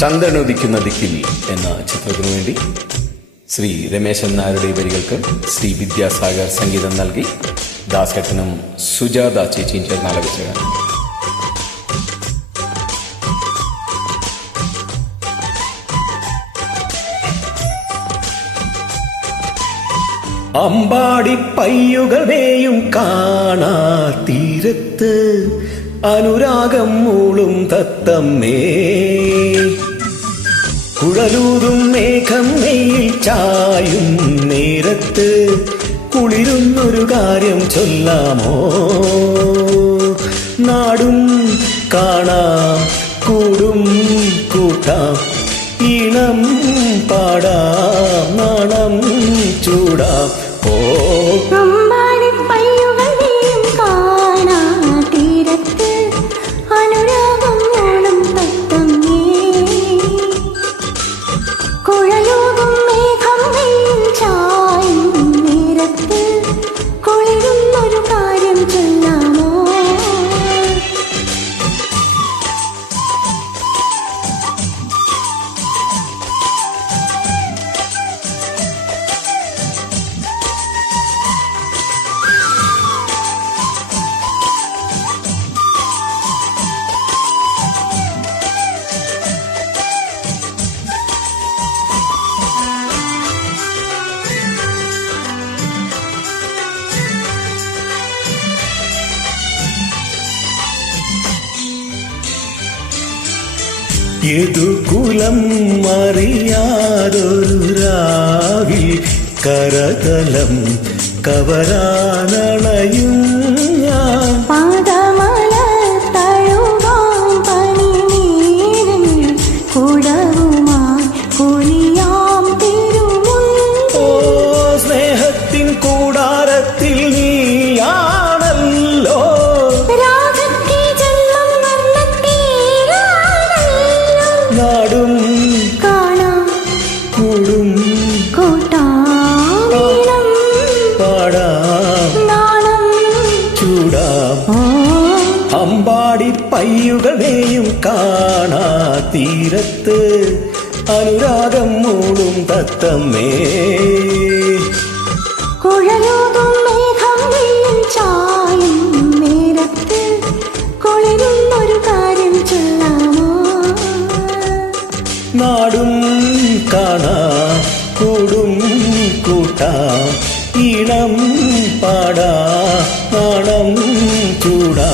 ചന്ദ്രനുദിക്കുന്ന ദിക്കിൽ എന്ന ചിത്രത്തിനു വേണ്ടി ശ്രീ രമേശൻ നായരുടെ വരികൾക്ക് ശ്രീ വിദ്യാസാഗർ സംഗീതം നൽകി. ദാസേട്ടനും സുജാത ചേച്ചിയും ചേർന്ന് ആലപിച്ച അമ്പാടി പയ്യുകൾ വേയും കാണാ തീരത്ത്. അനുരാഗം മൂളും തത്തമ്മേ. കുഴലൂതും മേഘം നെയ്യിൽ ചായും നേരത്ത് കുളിരുന്നൊരു കാര്യം ചൊല്ലാമോ? നാടും കാണാം കൂടും കൂട്ടാം ഇണം പാടാം எது குலம் அறியாதொரு ராவில் கரதலம் கவரான നാടും കാണാം. കൂടും. കൂട്ടാം. പാടാം. നാണം. ചൂടാം. അമ്പാടി പയ്യുകളെയും കാണാ തീരത്ത്. അനുരാഗം മൂളും തത്തമ്മേ. കുഴലൂതും നാടും കാണാ കൂടും കൂട്ടാ ഈണം പാടാ നാണം ചൂടാ.